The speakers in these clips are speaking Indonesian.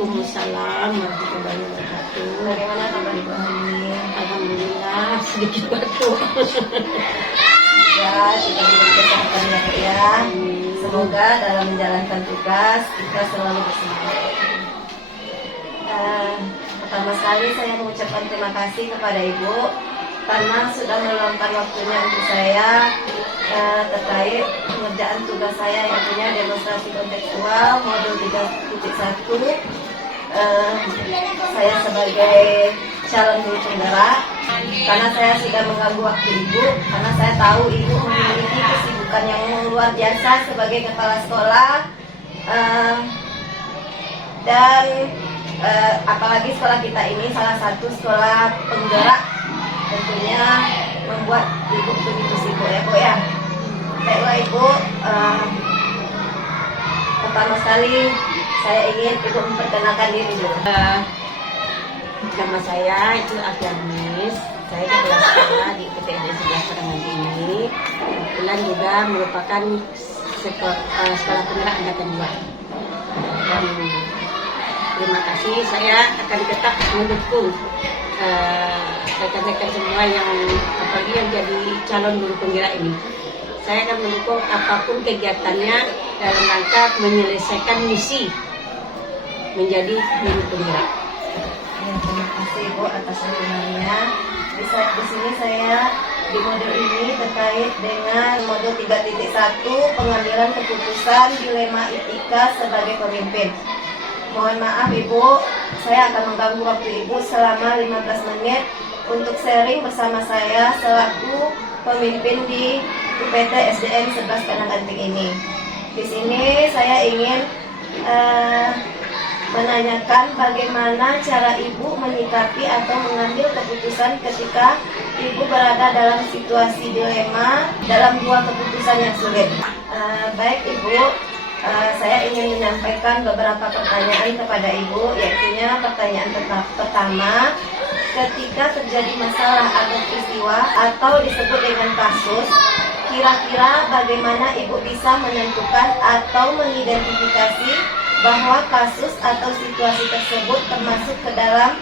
Waalaikumsalam warahmatullahi wabarakatuh. Bagaimana kabar Ibu hari ini? Alhamdulillah sedikit batuk. Ya, kita diberi kesehatan ya Bu ya. Semoga dalam menjalankan tugas kita selalu bersemangat. Pertama sekali saya mengucapkan terima kasih kepada Ibu karena sudah meluangkan waktunya untuk saya terkait pengerjaan tugas saya yang punya demonstrasi kontekstual modul 3.1. Saya sebagai calon guru penggerak karena saya sudah mengganggu waktu Ibu karena saya tahu Ibu memiliki kesibukan yang luar biasa sebagai kepala sekolah dan apalagi sekolah kita ini salah satu sekolah penggerak, tentunya membuat Ibu begitu sibuk ya Bu ya. Baiklah Ibu, pertama sekali saya ingin Ibu memperkenalkan diri dulu. Nama saya itu Afianis. Saya kepala sekolah di PTN 11 Padangan ini. Kebetulan juga merupakan sekolah penggerak angkatan 2. Dan terima kasih, saya akan tetap mendukung rekan-rekan semua yang apalagi yang jadi calon guru penggerak ini. Saya akan mendukung apapun kegiatannya dalam rangka menyelesaikan misi menjadi guru penggerak. Ya, terima kasih Ibu atas dukungannya. Di sini saya di modul ini terkait dengan modul 3.1 pengambilan keputusan dilema etika sebagai pemimpin. Mohon maaf Ibu, saya akan mengganggu waktu Ibu selama 15 menit untuk sharing bersama saya selaku pemimpin di UPT SDN 11 Kadang-Anting ini. Di sini saya ingin menanyakan bagaimana cara Ibu menyikapi atau mengambil keputusan ketika Ibu berada dalam situasi dilema dalam dua keputusan yang sulit. Baik Ibu, saya ingin menyampaikan beberapa pertanyaan kepada Ibu, yaitu pertanyaan pertama, ketika terjadi masalah atau peristiwa atau disebut dengan kasus, kira-kira bagaimana Ibu bisa menentukan atau mengidentifikasi bahwa kasus atau situasi tersebut termasuk ke dalam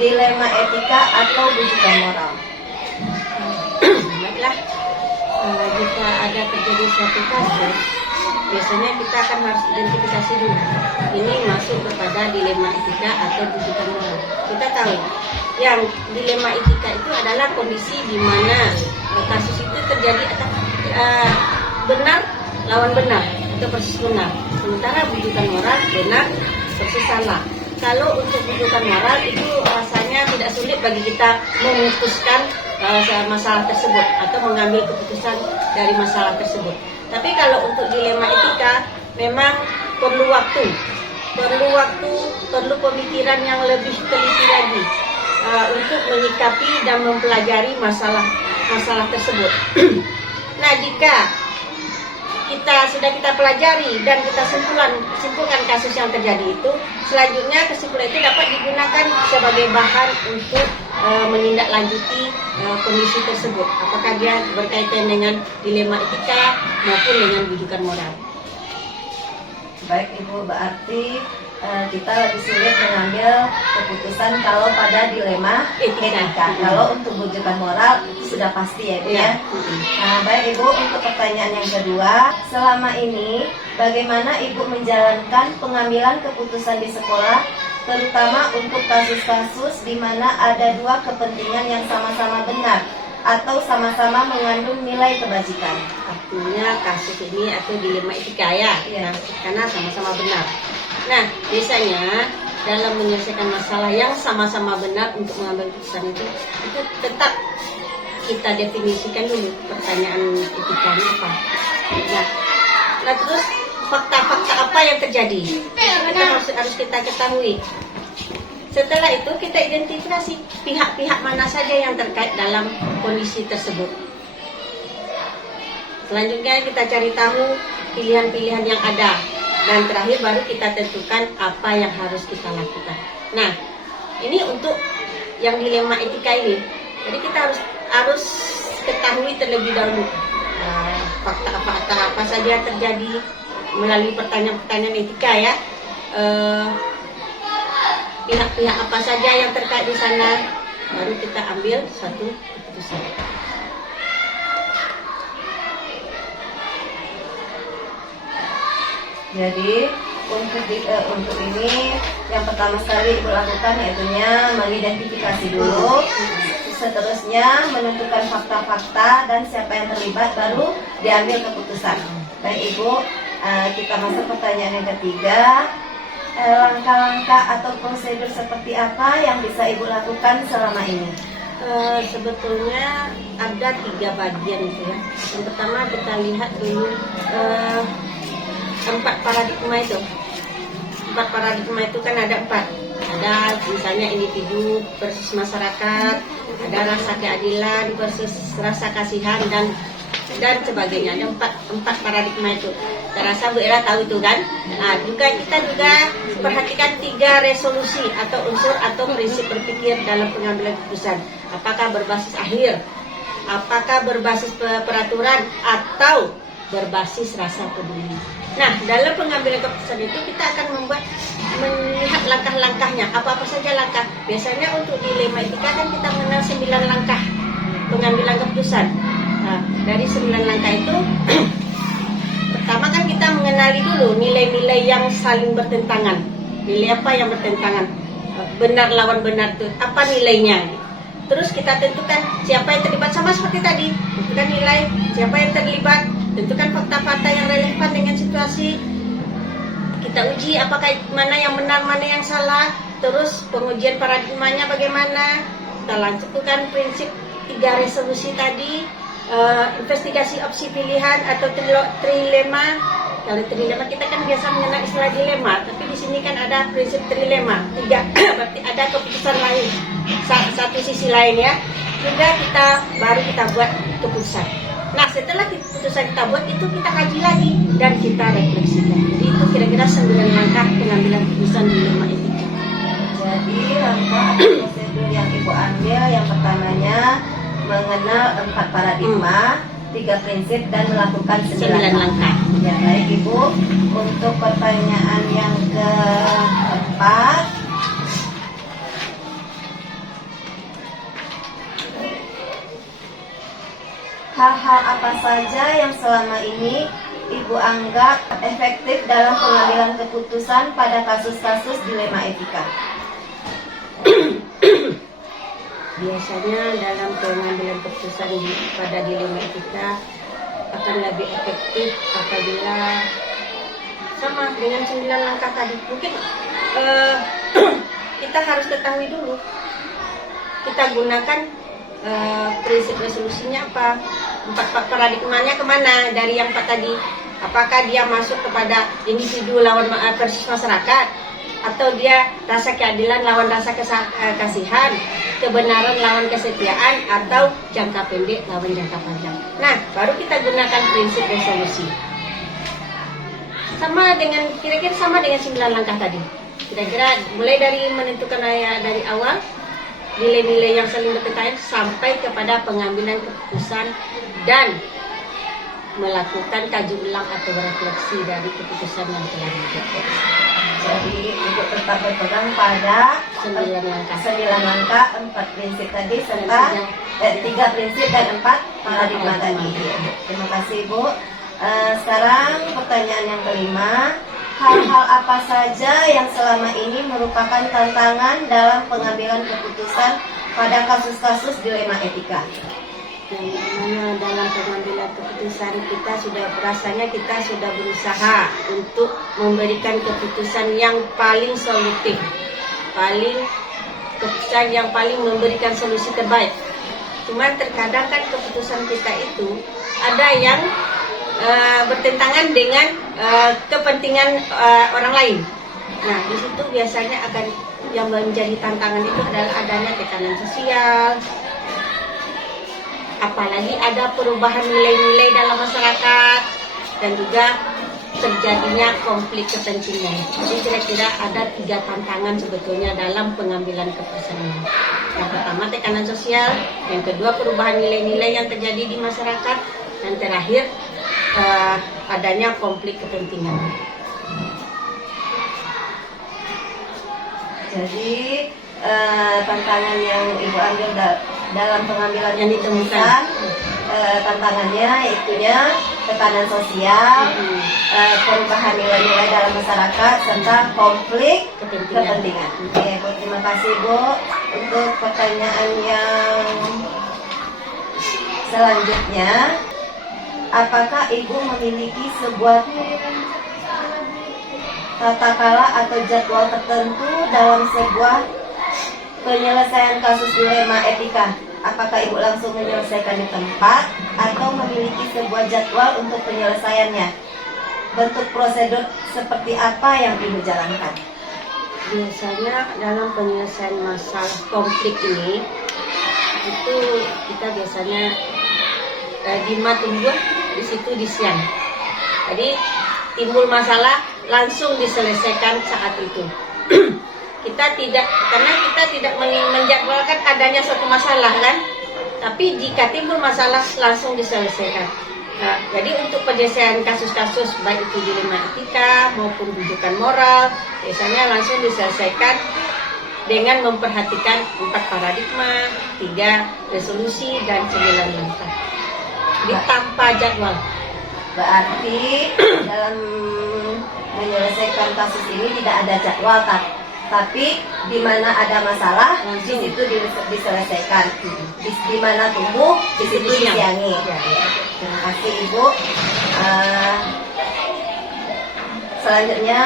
dilema etika atau bujukan moral? Baiklah, jika ada terjadi suatu kasus, biasanya kita akan harus identifikasi dulu. Ini masuk kepada dilema etika atau bujukan moral. Kita tahu, yang dilema etika itu adalah kondisi di mana kasus itu terjadi atau benar lawan benar atau persis benar. Sementara bujukan moral benar versus salah. Kalau untuk bujukan moral itu rasanya tidak sulit bagi kita memutuskan masalah tersebut atau mengambil keputusan dari masalah tersebut. Tapi kalau untuk dilema etika memang perlu waktu, perlu pemikiran yang lebih teliti lagi untuk menyikapi dan mempelajari masalah tersebut. Nah, jika kita pelajari dan kita simpulkan kasus yang terjadi itu, selanjutnya kesimpulan itu dapat digunakan sebagai bahan untuk menindaklanjuti kondisi tersebut. Apakah dia berkaitan dengan dilema etika maupun dengan bujukan moral. Baik Ibu, berarti kita lebih sulit mengambil keputusan kalau pada dilema etika. Kalau untuk bujukan moral itu sudah pasti ya Ibu ya. Nah, baik Ibu, untuk pertanyaan yang kedua, selama ini bagaimana Ibu menjalankan pengambilan keputusan di sekolah, terutama untuk kasus-kasus di mana ada dua kepentingan yang sama-sama benar atau sama-sama mengandung nilai kebajikan? Artinya kasus ini atau dilema etika ya. Karena sama-sama benar. Nah, biasanya dalam menyelesaikan masalah yang sama-sama benar untuk mengambil keputusan itu tetap kita definisikan dulu pertanyaan etikanya apa. Nah terus fakta-fakta apa yang terjadi kita harus kita ketahui. Setelah itu kita identifikasi pihak-pihak mana saja yang terkait dalam kondisi tersebut. Selanjutnya kita cari tahu pilihan-pilihan yang ada. Dan terakhir baru kita tentukan apa yang harus kita lakukan. Nah, ini untuk yang dilema etika ini. Jadi kita harus ketahui terlebih dahulu fakta apa saja yang terjadi melalui pertanyaan-pertanyaan etika ya. pihak-pihak apa saja yang terkait di sana, baru kita ambil satu keputusan. Jadi untuk ini yang pertama sekali Ibu lakukan yaitunya mengidentifikasi dulu, seterusnya menentukan fakta-fakta dan siapa yang terlibat, baru diambil keputusan. Baik Ibu, kita masuk pertanyaan yang ketiga. Langkah-langkah atau prosedur seperti apa yang bisa Ibu lakukan selama ini? Sebetulnya ada 3 bagian itu ya. Yang pertama kita lihat dulu 4 paradigma itu. 4 paradigma itu kan ada 4. Ada misalnya individu versus masyarakat, ada rasa keadilan versus rasa kasihan dan sebagainya. Ada 4 paradigma itu. Saya rasa Bu Era tahu itu kan. Nah, kita juga perhatikan 3 resolusi atau unsur atau prinsip berpikir dalam pengambilan keputusan. Apakah berbasis akhir, apakah berbasis peraturan, atau berbasis rasa peduli. Nah, dalam pengambilan keputusan itu kita akan melihat langkah-langkahnya. Apa-apa saja langkah. Biasanya untuk dilema etika kan kita mengenal 9 langkah pengambilan keputusan. Nah, dari 9 langkah itu pertama kan kita mengenali dulu nilai-nilai yang saling bertentangan. Nilai apa yang bertentangan? Benar lawan benar itu apa nilainya? Terus kita tentukan siapa yang terlibat, sama seperti tadi. Tentukan nilai, siapa yang terlibat, tentukan fakta-fakta yang relevan dengan situasi. Kita uji apakah mana yang benar, mana yang salah. Terus pengujian paradigmanya bagaimana. Kita lakukan prinsip 3 resolusi tadi. Investigasi opsi pilihan atau trilema. Kalau trilema kita kan biasa mengenal istilah dilema, tapi di sini kan ada prinsip trilema 3. Berarti ada keputusan lain, satu sisi lain ya. Juga baru kita buat keputusan. Nah, setelah keputusan kita buat itu kita kaji lagi dan kita refleksikan. Jadi itu kira-kira 9 langkah pengambilan keputusan dilema etika. Jadi langkah atau prosedur yang Ibu ambil yang pertamanya mengenal 4 paradigma, 3 prinsip dan melakukan 9 langkah. Ya, baik Ibu. Untuk pertanyaan yang keempat, hal-hal apa saja yang selama ini Ibu anggap efektif dalam pengambilan keputusan pada kasus-kasus dilema etika? Biasanya dalam pengambilan keputusan pada dilema etika akan lebih efektif apabila sama dengan 9 langkah tadi. Mungkin kita harus ketahui dulu, kita gunakan prinsip resolusinya apa, 4 paradigmanya kemana dari yang 4 tadi. Apakah dia masuk kepada individu lawan versus masyarakat, atau dia rasa keadilan lawan rasa kasihan, kebenaran lawan kesetiaan, atau jangka pendek lawan jangka panjang. Nah, baru kita gunakan prinsip resolusi. Kira-kira sama dengan 9 langkah tadi. Kira-kira mulai dari menentukan dari awal nilai-nilai yang saling bertentangan sampai kepada pengambilan keputusan dan melakukan kaji ulang atau refleksi dari keputusan yang telah dibuat. Jadi Ibu tetap berpegang pada 9 langkah. 9 langkah, 4 prinsip tadi serta 3 prinsip dan 4 paradigma tadi. Terima kasih Ibu. Sekarang pertanyaan yang kelima, hal-hal apa saja yang selama ini merupakan tantangan dalam pengambilan keputusan pada kasus-kasus dilema etika? Yang mana dalam pengambilan keputusan kita sudah berusaha untuk memberikan keputusan yang paling solutif, keputusan yang paling memberikan solusi terbaik. Cuman terkadang kan keputusan kita itu ada yang bertentangan dengan kepentingan orang lain. Nah, di situ biasanya akan yang menjadi tantangan itu adalah adanya tekanan sosial, apalagi ada perubahan nilai-nilai dalam masyarakat dan juga terjadinya konflik kepentingan. Jadi kira-kira ada 3 tantangan sebetulnya dalam pengambilan keputusan ini. Yang pertama tekanan sosial, yang kedua perubahan nilai-nilai yang terjadi di masyarakat, dan terakhir adanya konflik kepentingan. Jadi tantangan yang Ibu ambil dalam pengambilan Yang ditemukan. keputusan, tantangannya yaitunya tekanan sosial, perubahan nilai-nilai dalam masyarakat, serta konflik kepentingan. Oke, Bu, terima kasih Bu. Untuk pertanyaan yang selanjutnya, apakah Ibu memiliki sebuah tata cara atau jadwal tertentu dalam sebuah penyelesaian kasus dilema etika? Apakah Ibu langsung menyelesaikan di tempat atau memiliki sebuah jadwal untuk penyelesaiannya? Bentuk prosedur seperti apa yang Ibu jalankan? Biasanya dalam penyelesaian masalah konflik ini itu kita biasanya di matungguh, di situ di siang. Jadi timbul masalah langsung diselesaikan saat itu. Karena kita tidak menjadwalkan adanya suatu masalah kan, tapi jika timbul masalah langsung diselesaikan. Nah, jadi untuk penyelesaian kasus-kasus baik itu dilema etika maupun rujukan moral biasanya langsung diselesaikan dengan memperhatikan 4 paradigma, 3 resolusi dan 9 langkah. Jadi tanpa jadwal. Berarti dalam menyelesaikan kasus ini tidak ada jadwal, tapi di mana ada masalah di situ diselesaikan, di mana tumbuh di situ disiangi. Terima kasih Ibu. Selanjutnya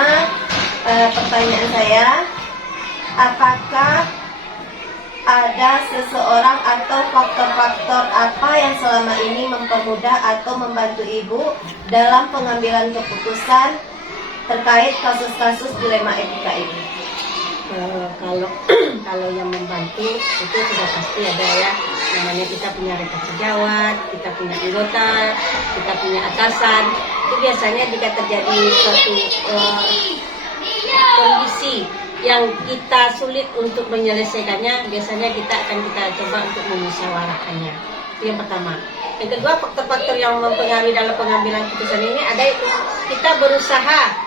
pertanyaan saya, apakah ada seseorang atau faktor-faktor apa yang selama ini mempermudah atau membantu Ibu dalam pengambilan keputusan terkait kasus-kasus dilema etika ini? Kalau yang membantu itu sudah pasti ada ya, namanya kita punya rekan sejawat, kita punya anggota, kita punya atasan. Itu biasanya jika terjadi suatu kondisi yang kita sulit untuk menyelesaikannya, biasanya kita coba untuk memusyawarahkannya. Itu yang pertama. Yang kedua, faktor-faktor yang mempengaruhi dalam pengambilan keputusan ini ada itu kita berusaha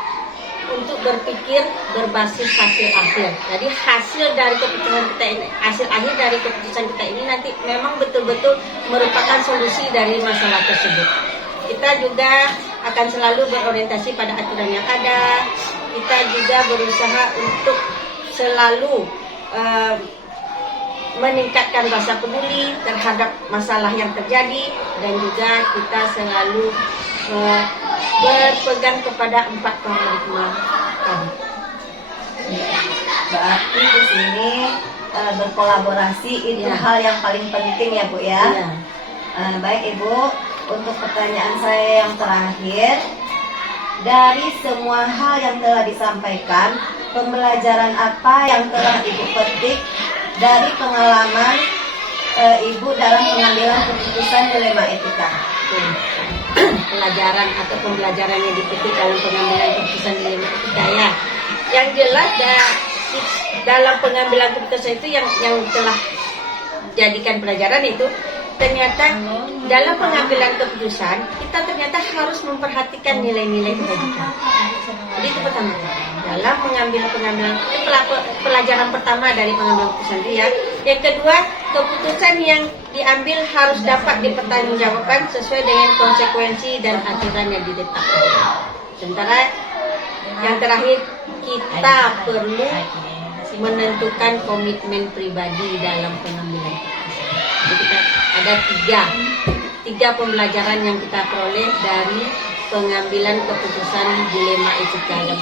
untuk berpikir berbasis hasil akhir. Jadi hasil dari keputusan kita ini, hasil akhir dari keputusan kita ini nanti memang betul-betul merupakan solusi dari masalah tersebut. Kita juga akan selalu berorientasi pada aturan yang ada. Kita juga berusaha untuk selalu meningkatkan rasa peduli terhadap masalah yang terjadi, dan juga kita selalu berpegang kepada 4 paradigma tadi. Berarti di sini berkolaborasi itu hal yang paling penting ya Bu ya. Baik Ibu, untuk pertanyaan saya yang terakhir, dari semua hal yang telah disampaikan, pembelajaran apa yang telah Ibu petik dari pengalaman Ibu dalam pengambilan keputusan dilema etika? Pembelajaran yang dipetik dalam pengambilan keputusan dilema etika ya. Yang jelas dalam pengambilan keputusan itu yang telah jadikan pelajaran itu, ternyata dalam pengambilan keputusan kita ternyata harus memperhatikan nilai-nilai kebajikan. Jadi itu pertama. Dalam pengambilan itu pelajaran pertama dari pengambilan keputusan itu ya. Yang kedua, keputusan yang diambil harus dapat dipertanggungjawabkan sesuai dengan konsekuensi dan aturan yang ditetapkan. Sementara yang terakhir, kita perlu menentukan komitmen pribadi dalam pengambilan keputusan. Jadi kita ada tiga pembelajaran yang kita peroleh dari pengambilan keputusan dilema etika dan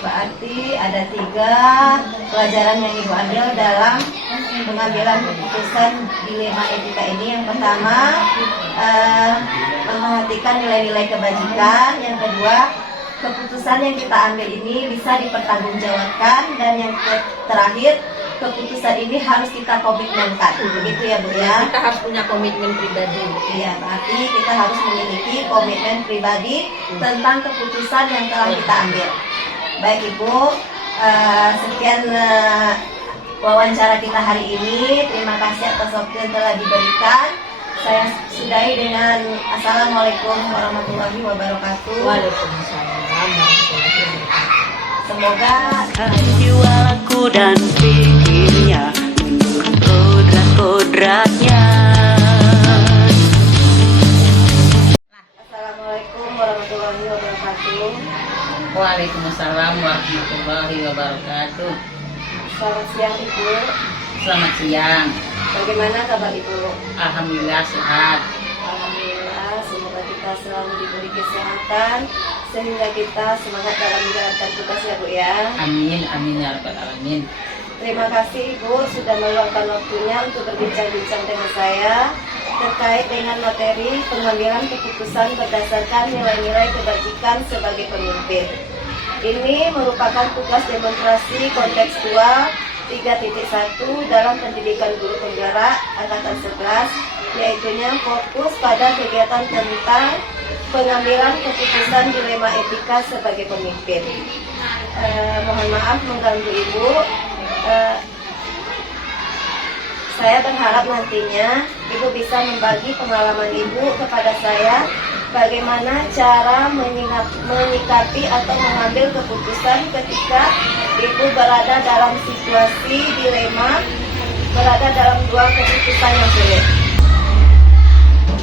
Berarti ada 3 pelajaran yang Ibu ambil dalam pengambilan keputusan dilema etika ini. Yang pertama, memperhatikan nilai-nilai kebajikan. Yang kedua, keputusan yang kita ambil ini bisa dipertanggungjawabkan. Dan yang terakhir, keputusan ini harus kita komitmenkan. Begitu ya Bu ya? Kita harus punya komitmen pribadi. Iya, berarti kita harus memiliki komitmen pribadi tentang keputusan yang telah kita ambil. Baik Ibu, sekian wawancara kita hari ini. Terima kasih atas waktu yang telah diberikan. Saya sudahi dengan Assalamualaikum warahmatullahi wabarakatuh. Waalaikumsalam. warahmatullahi wabarakatuh. Semoga Jiwaku dan pikirnya menurut kodrat-kodratnya. Assalamualaikum warahmatullahi wabarakatuh. Waalaikumsalam warahmatullahi wabarakatuh. Selamat siang Ibu. Selamat siang. Bagaimana kabar Ibu? Alhamdulillah sehat. Alhamdulillah, semoga kita selalu diberi kesehatan sehingga kita semangat dalam menjalankan tugas ya Bu ya. Amin, amin ya rabbal alamin. Terima kasih Ibu sudah meluangkan waktunya untuk berbincang-bincang dengan saya terkait dengan materi pengambilan keputusan berdasarkan nilai-nilai kebajikan sebagai pemimpin. Ini merupakan tugas demonstrasi kontekstual 3.1 dalam pendidikan guru penggerak angkatan 11, yaitunya fokus pada kegiatan tentang pengambilan keputusan dilema etika sebagai pemimpin. Mohon maaf mengganggu Ibu. Saya berharap nantinya Ibu bisa membagi pengalaman Ibu kepada saya bagaimana cara menyikapi atau mengambil keputusan ketika Ibu berada dalam situasi dilema, berada dalam dua keputusan yang sulit.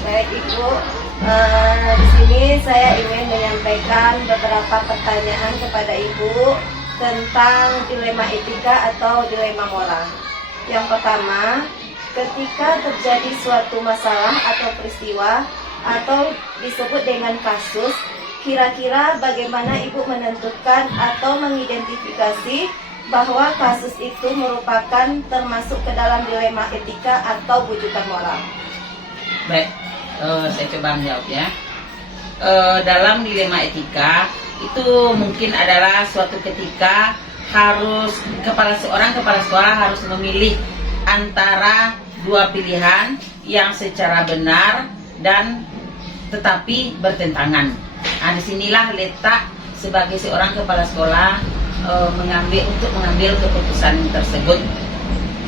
Baik Ibu, di sini saya ingin menyampaikan beberapa pertanyaan kepada Ibu tentang dilema etika atau dilema moral. Yang pertama, ketika terjadi suatu masalah atau peristiwa atau disebut dengan kasus, kira-kira bagaimana Ibu menentukan atau mengidentifikasi bahwa kasus itu merupakan termasuk ke dalam dilema etika atau bujukan moral? Baik, saya coba menjawab ya. Dalam dilema etika itu mungkin adalah suatu ketika harus kepala sekolah harus memilih antara dua pilihan yang secara benar dan tetapi bertentangan. Nah, disinilah letak sebagai seorang kepala sekolah mengambil keputusan tersebut.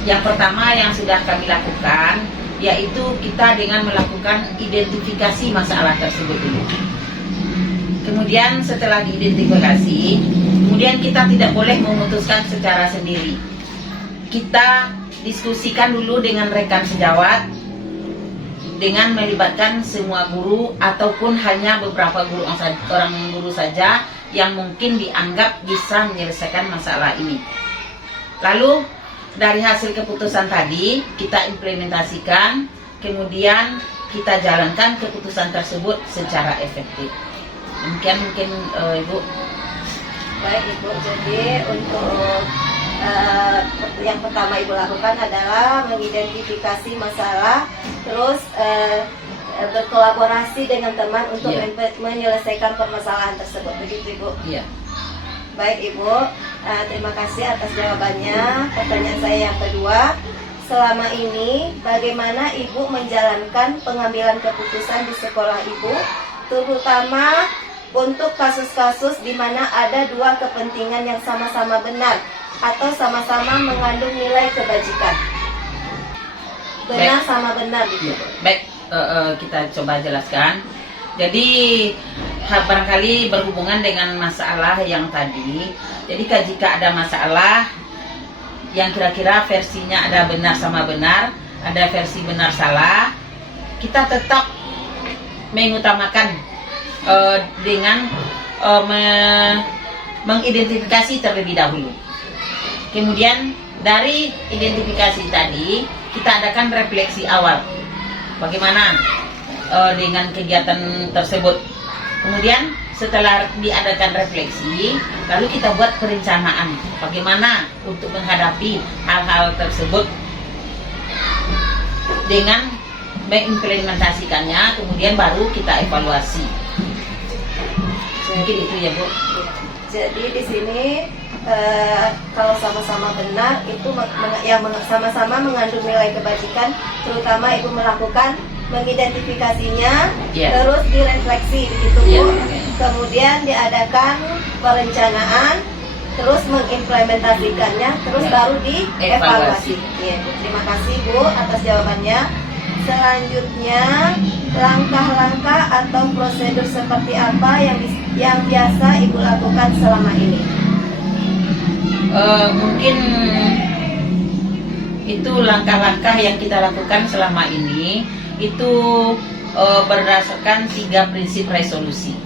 Yang pertama yang sudah kami lakukan yaitu kita dengan melakukan identifikasi masalah tersebut dulu. Kemudian setelah diidentifikasi, kemudian kita tidak boleh memutuskan secara sendiri. Kita diskusikan dulu dengan rekan sejawat dengan melibatkan semua guru ataupun hanya beberapa orang guru saja yang mungkin dianggap bisa menyelesaikan masalah ini. Lalu dari hasil keputusan tadi kita implementasikan, kemudian kita jalankan keputusan tersebut secara efektif. Demikian mungkin Ibu. Baik Ibu, jadi untuk yang pertama Ibu lakukan adalah mengidentifikasi masalah, terus berkolaborasi dengan teman untuk menyelesaikan permasalahan tersebut. Begitu Ibu? Iya. Baik Ibu, terima kasih atas jawabannya. Pertanyaan saya yang kedua, selama ini bagaimana Ibu menjalankan pengambilan keputusan di sekolah Ibu, terutama untuk kasus-kasus di mana ada dua kepentingan yang sama-sama benar atau sama-sama mengandung nilai kebajikan? Benar sama benar gitu. Baik, kita coba jelaskan. Jadi barangkali berhubungan dengan masalah yang tadi. Jadi jika ada masalah yang kira-kira versinya ada benar sama benar, ada versi benar salah, kita tetap mengutamakan dengan mengidentifikasi terlebih dahulu. Kemudian dari identifikasi tadi kita adakan refleksi awal. Bagaimana dengan kegiatan tersebut? Kemudian setelah diadakan refleksi, lalu kita buat perencanaan bagaimana untuk menghadapi hal-hal tersebut dengan mengimplementasikannya, kemudian baru kita evaluasi. Mungkin itu ya Bu. Jadi di sini kalau sama-sama benar itu yang sama-sama mengandung nilai kebajikan, terutama Ibu melakukan mengidentifikasinya, terus direfleksi begitu Bu. Kemudian diadakan perencanaan, terus mengimplementasikannya, terus baru dievaluasi. Ya, terima kasih Bu atas jawabannya. Selanjutnya langkah-langkah atau prosedur seperti apa yang biasa Ibu lakukan selama ini? Mungkin itu langkah-langkah yang kita lakukan selama ini itu berdasarkan 3 prinsip resolusi.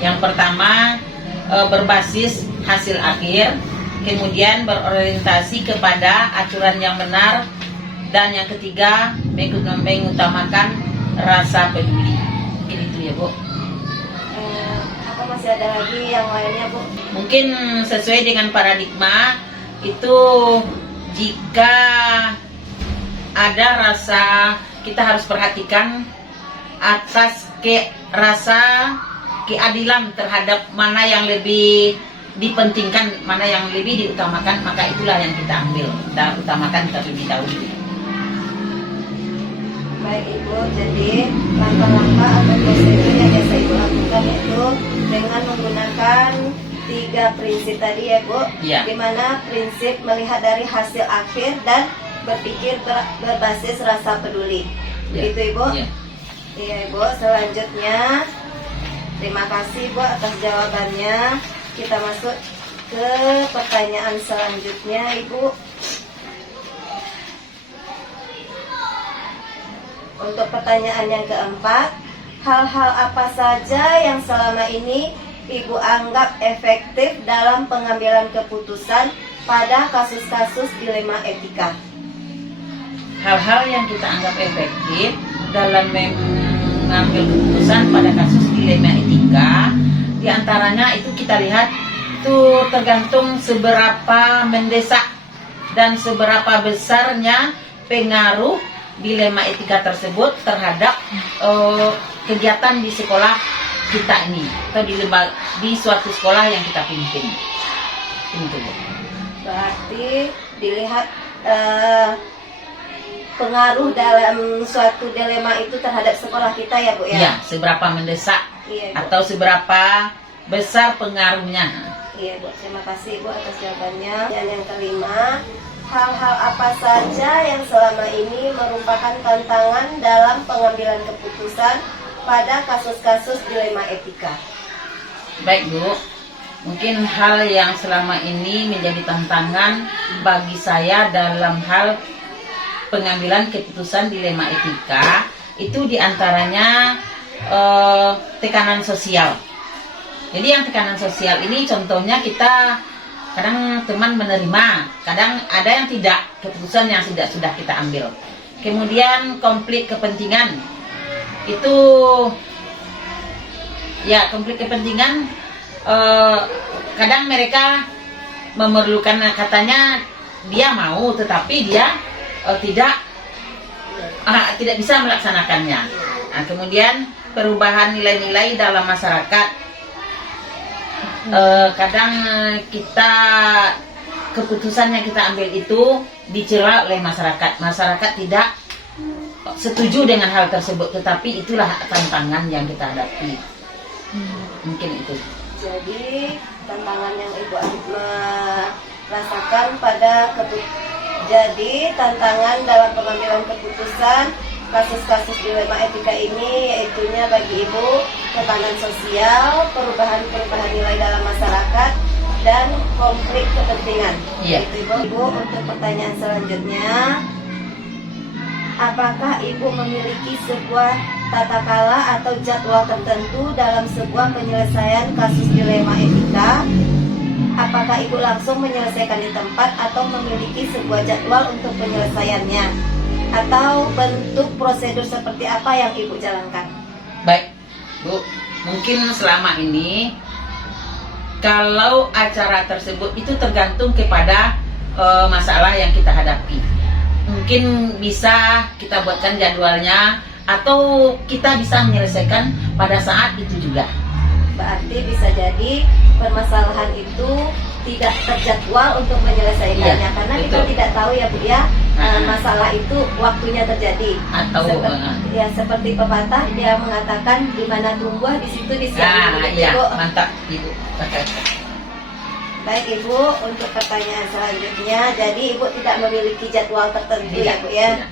Yang pertama berbasis hasil akhir, kemudian berorientasi kepada aturan yang benar, dan yang ketiga mengutamakan rasa peduli. Mungkin itu ya, Bu. Apa masih ada lagi yang lainnya, Bu? Mungkin sesuai dengan paradigma itu, jika ada rasa, kita harus perhatikan atas rasa keadilan terhadap mana yang lebih dipentingkan, mana yang lebih diutamakan, maka itulah yang kita ambil, kita utamakan terlebih dahulu. Baik Ibu, jadi langkah-langkah atau prosedur yang biasa Ibu lakukan itu dengan menggunakan 3 prinsip tadi ya Bu, Ya. di mana prinsip melihat dari hasil akhir dan berpikir berbasis rasa peduli. Ya. Itu Ibu? Ya. Iya Ibu, selanjutnya terima kasih Bu atas jawabannya. Kita masuk ke pertanyaan selanjutnya Ibu. Untuk pertanyaan yang keempat, hal-hal apa saja yang selama ini Ibu anggap efektif dalam pengambilan keputusan pada kasus-kasus dilema etika? Hal-hal yang kita anggap efektif dalam mengambil keputusan pada kasus dilema etika, diantaranya itu kita lihat itu tergantung seberapa mendesak dan seberapa besarnya pengaruh dilema etika tersebut terhadap kegiatan di sekolah kita ini, atau di suatu sekolah yang kita pimpin. Itu. Berarti dilihat pengaruh dalam suatu dilema itu terhadap sekolah kita ya Bu ya? Iya, seberapa mendesak, Iya, Bu. atau seberapa besar pengaruhnya. Iya Bu, terima kasih Bu atas jawabannya. Dan yang kelima, hal-hal apa saja yang selama ini merupakan tantangan dalam pengambilan keputusan pada kasus-kasus dilema etika? Baik Bu, mungkin hal yang selama ini menjadi tantangan bagi saya dalam hal pengambilan keputusan dilema etika itu diantaranya tekanan sosial. Jadi yang tekanan sosial ini contohnya kita kadang teman menerima, kadang ada yang tidak, keputusan yang sudah kita ambil. Kemudian konflik kepentingan itu, ya konflik kepentingan, kadang mereka memerlukan, katanya dia mau tetapi dia tidak bisa melaksanakannya. Nah, kemudian perubahan nilai-nilai dalam masyarakat. Kadang kita keputusan yang kita ambil itu dicela oleh masyarakat. Masyarakat tidak setuju dengan hal tersebut, tetapi itulah tantangan yang kita hadapi. Mungkin itu. Jadi tantangan yang Ibu rasakan pada jadi tantangan dalam pengambilan keputusan kasus-kasus dilema etika ini yaitunya bagi Ibu tekanan sosial, perubahan nilai dalam masyarakat, dan konflik kepentingan. Iya. Itu Ibu. Untuk pertanyaan selanjutnya, apakah Ibu memiliki sebuah tata kala atau jadwal tertentu dalam sebuah penyelesaian kasus dilema etika? Apakah Ibu langsung menyelesaikan di tempat atau memiliki sebuah jadwal untuk penyelesaiannya? Atau bentuk prosedur seperti apa yang Ibu jalankan? Baik, Bu, mungkin selama ini kalau acara tersebut itu tergantung kepada masalah yang kita hadapi. Mungkin bisa kita buatkan jadwalnya, atau kita bisa menyelesaikan pada saat itu juga. Berarti bisa jadi permasalahan itu tidak terjadwal untuk menyelesaikannya, Iya, karena kita betul. tidak tahu ya Bu ya, masalah itu waktunya terjadi. Atau Seperti pepatah dia mengatakan di mana tumbuh di situ disiapkan. iya, mantap Ibu. Baik Ibu, untuk pertanyaan selanjutnya, jadi Ibu tidak memiliki jadwal tertentu ya Bu ya? Tidak.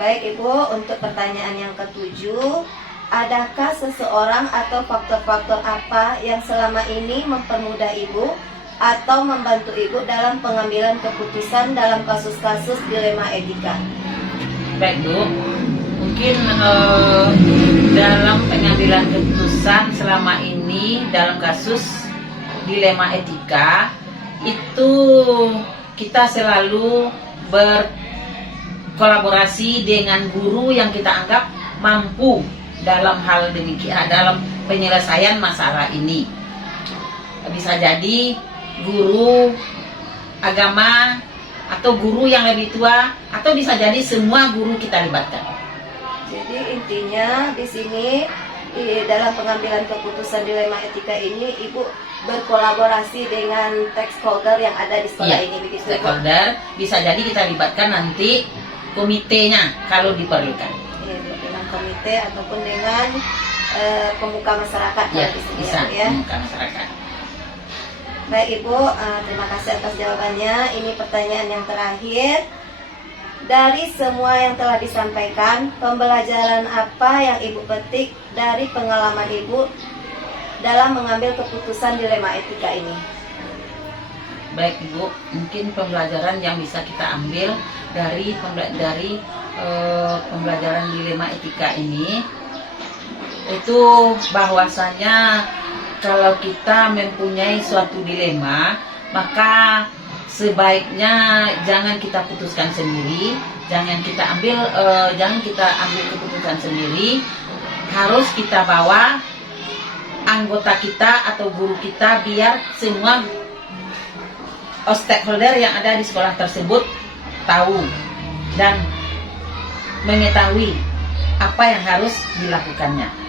Baik Ibu, untuk pertanyaan yang ketujuh, adakah seseorang atau faktor-faktor apa yang selama ini mempermudah Ibu atau membantu Ibu dalam pengambilan keputusan dalam kasus-kasus dilema etika? Baik Bu, mungkin dalam pengambilan keputusan selama ini dalam kasus dilema etika itu kita selalu berkolaborasi dengan guru yang kita anggap mampu dalam hal demikian, dalam penyelesaian masalah ini. Bisa jadi guru agama atau guru yang lebih tua, atau bisa jadi semua guru kita libatkan. Jadi intinya di sini dalam pengambilan keputusan dilema etika ini Ibu berkolaborasi dengan stakeholder yang ada di sekolah ini, begitu Bu? Stakeholder bisa jadi kita libatkan nanti komitenya kalau diperlukan. Iya, Bu, dengan komite ataupun dengan pemuka masyarakat Ya, di sini, bisa ya. pemuka masyarakat. Baik Ibu, terima kasih atas jawabannya. Ini pertanyaan yang terakhir. Dari semua yang telah disampaikan, pembelajaran apa yang Ibu petik dari pengalaman Ibu dalam mengambil keputusan dilema etika ini? Baik Ibu, mungkin pembelajaran yang bisa kita ambil dari pembelajaran dilema etika ini itu bahwasanya kalau kita mempunyai suatu dilema, maka sebaiknya jangan kita putuskan sendiri, jangan kita ambil keputusan sendiri. Harus kita bawa anggota kita atau guru kita biar semua stakeholder yang ada di sekolah tersebut tahu dan mengetahui apa yang harus dilakukannya.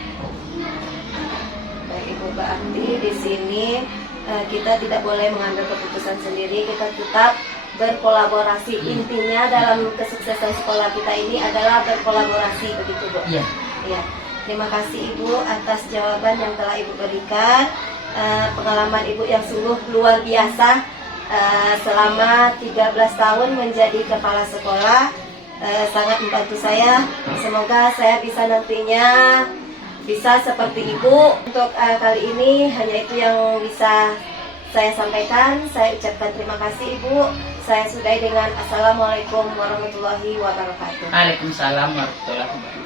Berarti di sini kita tidak boleh mengambil keputusan sendiri, kita tetap berkolaborasi. Intinya dalam kesuksesan sekolah kita ini adalah berkolaborasi, begitu Bu? Iya. Ya. Terima kasih Ibu atas jawaban yang telah Ibu berikan. Pengalaman Ibu yang sungguh luar biasa selama 13 tahun menjadi kepala sekolah, sangat membantu saya. Semoga saya bisa nantinya bisa seperti Ibu. Untuk kali ini hanya itu yang bisa saya sampaikan. Saya ucapkan terima kasih Ibu. Saya sudahi dengan Assalamualaikum warahmatullahi wabarakatuh. Waalaikumsalam warahmatullahi wabarakatuh.